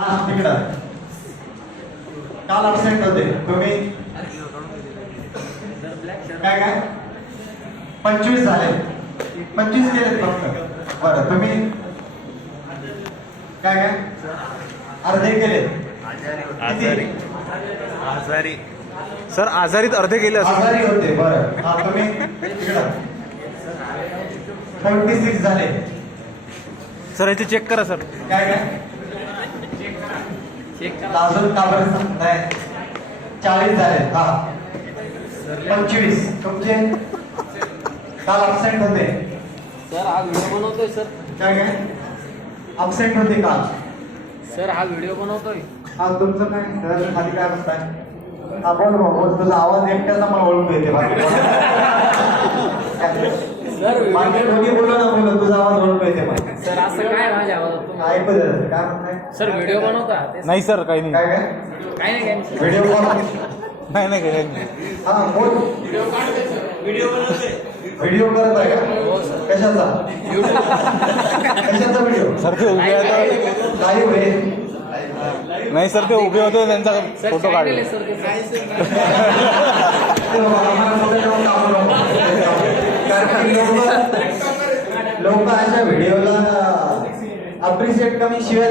हा तिकडं काल absent होते तुम्ही काय काय 25 झाले 25 केलेत फक्त बरं तुम्ही काय काय अर्धे केले आजारी आजारी सर आजारीत अर्धे केले असं आजारी होते बरं हा तुम्ही तिकडं 26 झाले सर याचे चेक करा सर काय काय अजून का बरं नाही 40 झाले हा 25 तुमचे काल absent होते सर हा व्हिडिओ बनवतोय सर. काय काय absent होते काल सर हा व्हिडिओ बनवतोय. हा तुमचं काय सर खाली काय म्हणताय हा बोल बोल तुझा आवाज एकट्याचा मला ओळखू येते सर बाकी दोन्ही बोला ना बोला तुझा आवाज ओळखू येते मला सर असं काय माझ्या आवाजात तुम्ही? ऐकू दे काय म्हणताय सर व्हिडिओ बनवता नाही सर काही नाही काय काय काय नाही काय व्हिडिओ कॉल नाही नाही काही नाही हा बोल व्हिडिओ करत आहे हो, का कशाचा कशाचा व्हिडिओ सर ते उभे होते लाईव्ह आहे नाही सर ते उभे होते त्यांचा सर फोटो काढले सर ते लोक अशा व्हिडिओला अप्रिशिएट कमी शिवाय